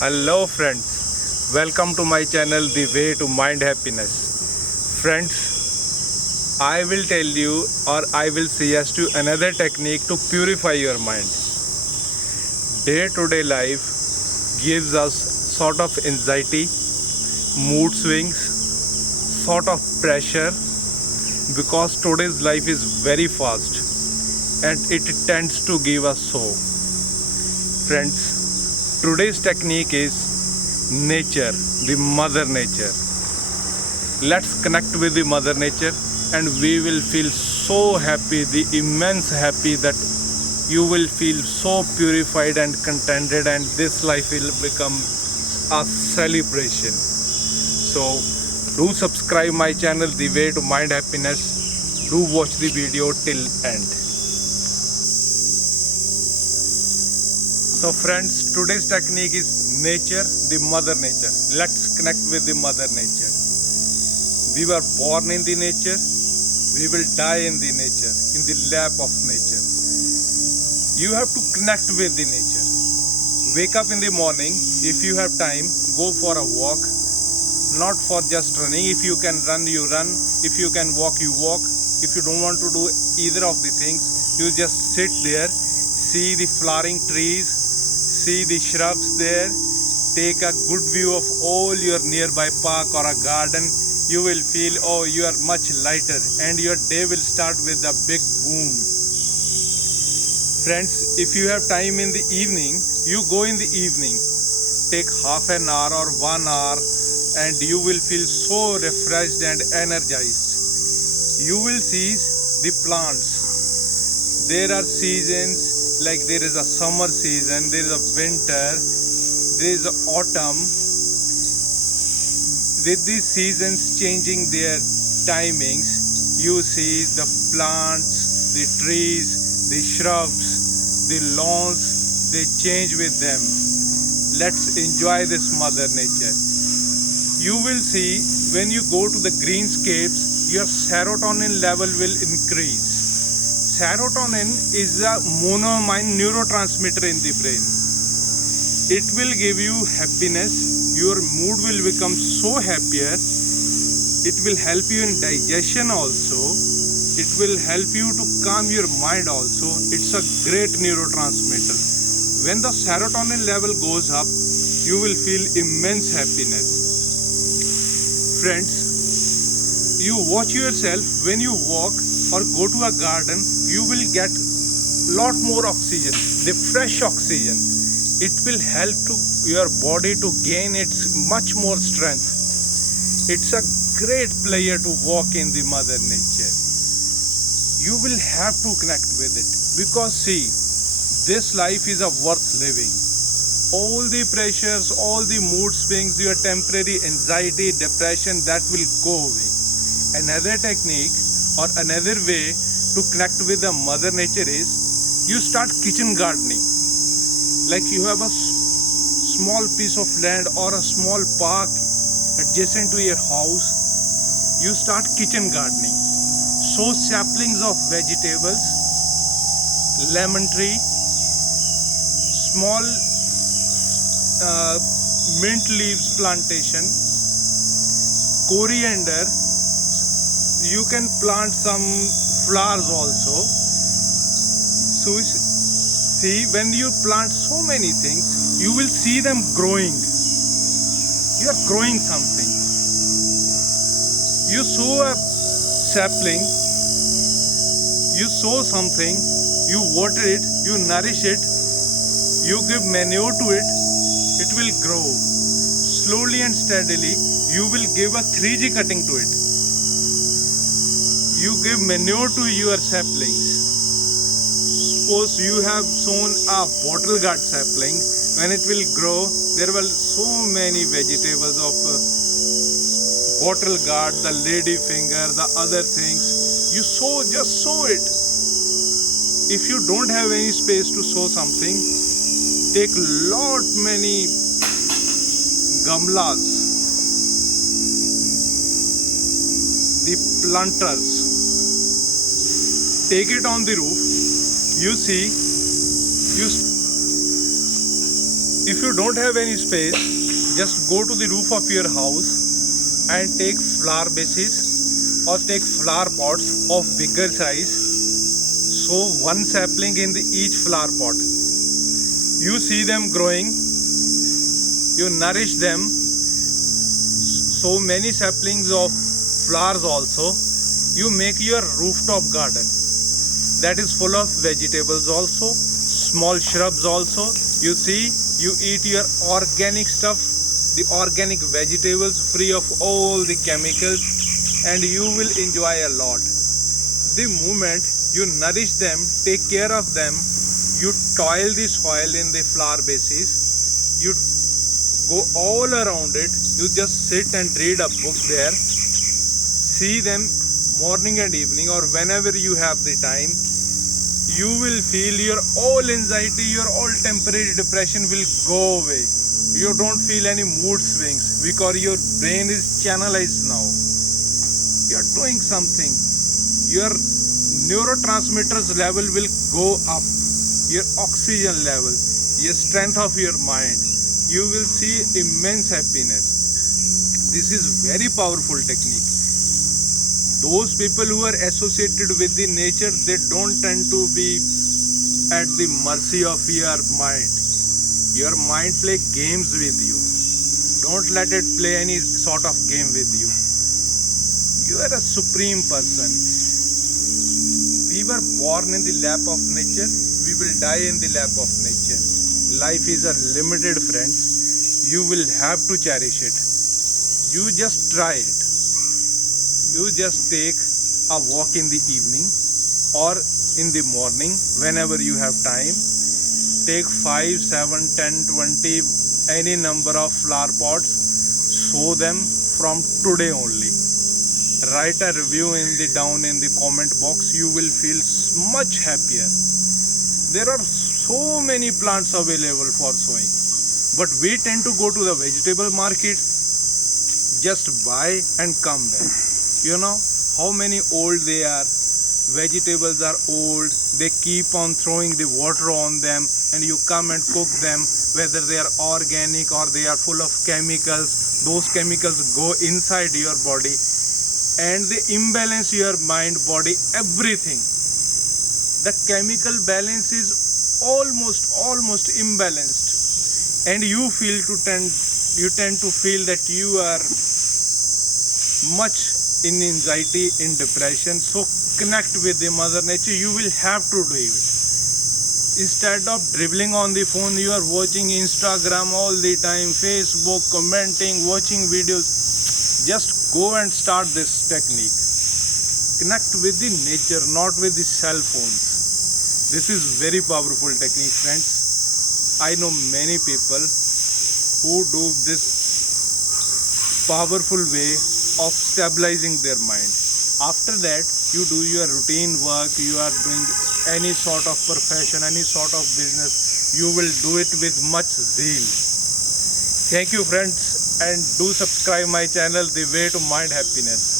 Hello friends, welcome to my channel The Way to Mind Happiness. Friends, I will tell you or I will suggest you another technique to purify your mind. Day to day life gives us sort of anxiety, mood swings, sort of pressure because today's life is very fast and it tends to give us so. Friends, today's technique is nature, the mother nature. Let's connect with the mother nature and we will feel so happy, the immense happy that you will feel so purified and contented, and this life will become a celebration. So do subscribe my channel The Way to Mind Happiness. Do watch the video till end. So friends, today's technique is nature, the mother nature. Let's connect with the mother nature. We were born in the nature, we will die in the nature, in the lap of nature. You have to connect with the nature. Wake up in the morning, if you have time, go for a walk. Not for just running. If you can run, you run. If you can walk, you walk. If you don't want to do either of the things, you just sit there, see the flowering trees, see the shrubs there, take a good view of all your nearby park or a garden. You will feel, oh, you are much lighter and your day will start with a big boom. Friends, if you have time in the evening, you go in the evening. Take half an hour or 1 hour and you will feel so refreshed and energized. You will see the plants. There are seasons, like there is a summer season, there is a winter, there is autumn. With these seasons changing their timings, you see the plants, the trees, the shrubs, the lawns, they change with them. Let's enjoy this mother nature. You will see when you go to the greenscapes, your serotonin level will increase. Serotonin is a monoamine neurotransmitter in the brain. It will give you happiness. Your mood will become so happier. It will help you in digestion also. It will help you to calm your mind also. It's a great neurotransmitter. When the serotonin level goes up, you will feel immense happiness. Friends, you watch yourself when you walk or go to a garden, you will get lot more oxygen, the fresh oxygen. It will help to your body to gain its much more strength. It's a great pleasure to walk in the mother nature. You will have to connect with it because see, this life is a worth living. All the pressures, all the mood swings, your temporary anxiety, depression, that will go away. Another technique or another way to connect with the mother nature is you start kitchen gardening. Like you have a small piece of land or a small park adjacent to your house, you start kitchen gardening. Sow saplings of vegetables, lemon tree, small mint leaves plantation, coriander. You can plant some flowers also. So see, when you plant so many things, you will see them growing. You are growing something. You sow a sapling, you sow something, you water it, you nourish it, you give manure to it, it will grow. Slowly and steadily, you will give a 3G cutting to it. You give manure to your saplings. Suppose you have sown a bottle gourd sapling, when it will grow, there will so many vegetables of bottle gourd, the lady finger, the other things. You sow, just sow it. If you don't have any space to sow something, take lot many gamlas, the planters. Take it on the roof. You see, If you don't have any space, just go to the roof of your house and take flower bases or take flower pots of bigger size. Sow one sapling in each flower pot. You see them growing, you nourish them. So many saplings of flowers also. You make your rooftop garden that is full of vegetables also, small shrubs also. You see, you eat your organic stuff, the organic vegetables free of all the chemicals, and you will enjoy a lot. The moment you nourish them, take care of them, you toil the soil in the flower bases, you go all around it, you just sit and read a book there, see them morning and evening or whenever you have the time. You will feel your all anxiety, your all temporary depression will go away. You don't feel any mood swings because your brain is channelized now. You are doing something. Your neurotransmitters level will go up. Your oxygen level, your strength of your mind. You will see immense happiness. This is very powerful technique. Those people who are associated with the nature, they don't tend to be at the mercy of your mind. Your mind play games with you. Don't let it play any sort of game with you. You are a supreme person. We were born in the lap of nature. We will die in the lap of nature. Life is a limited, friends. You will have to cherish it. You just try it. You just take a walk in the evening or in the morning whenever you have time. Take 5, 7, 10, 20, any number of flower pots. Sow them from today only. Write a review down in the comment box. You will feel much happier. There are so many plants available for sowing, but we tend to go to the vegetable market, just buy and come back. You know how many old they are. Vegetables are old. They keep on throwing the water on them, and you come and cook them, whether they are organic or they are full of chemicals. Those chemicals go inside your body and they imbalance your mind, body, everything. The chemical balance is almost imbalanced, and you tend to feel that you are much in anxiety, in depression. So connect with the mother nature. You will have to do it. Instead of dribbling on the phone, you are watching Instagram all the time, Facebook, commenting, watching videos. Just go and start this technique. Connect with the nature, not with the cell phones. This is very powerful technique, friends. I know many people who do this powerful way of stabilizing their mind. After that, you do your routine work, you are doing any sort of profession, any sort of business, you will do it with much zeal. Thank you, friends, and do subscribe my channel, The Way to Mind Happiness.